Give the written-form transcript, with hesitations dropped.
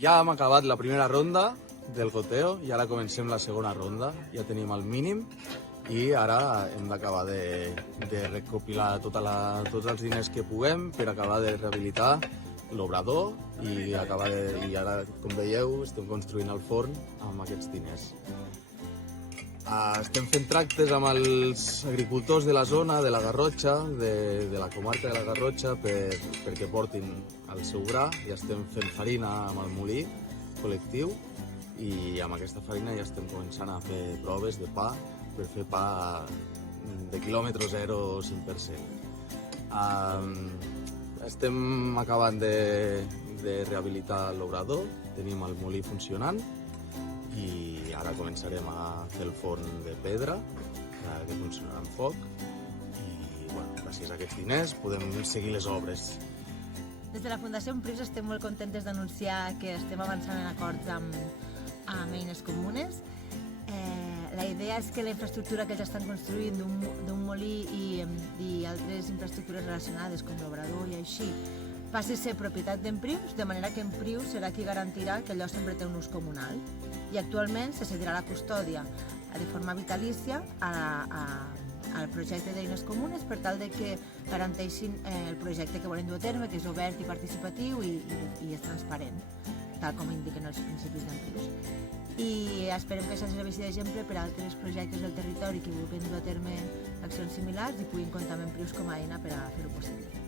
Ja hem acabat la primera ronda del goteo i ara comencem la segona ronda. Ja tenim el mínim i ara hem d'acabar de recopilar tots els diners que puguem per acabar de rehabilitar l'obrador i ara, com veieu, estem construint el forn amb aquests diners. Estem fent tractes amb els agricultors de la zona, de la Garrotxa, de la comarca de la Garrotxa, perquè portin el seu gra. Ja estem fent farina amb el molí col·lectiu i amb aquesta farina ja estem començant a fer proves de pa per fer pa de quilòmetre zero 100%. Estem acabant de rehabilitar l'obrador, tenim el molí funcionant i ara començarem a fer el forn de pedra que funcionarà amb foc i gràcies a aquests diners podem seguir les obres. Des de la Fundació Emprius estem molt contentes d'anunciar que estem avançant en acords amb Eines Comunes. La idea és que la infraestructura que ja estan construint d'un molí i altres infraestructures relacionades com l'obrador i així passi a ser propietat d'Emprius, de manera que Emprius serà qui garantirà que allò sempre té un ús comunal. I actualment se cedirà la custòdia de forma vitalícia al projecte d'Eines Comunes per tal de que garanteixin el projecte que volen dur a terme, que és obert i participatiu i és transparent, tal com indiquen els principis d'Emprius. I esperem que això serveixi d'exemple per a altres projectes del territori que vulguin dur a terme accions similars i puguin comptar amb Emprius com a eina per a fer-ho possible.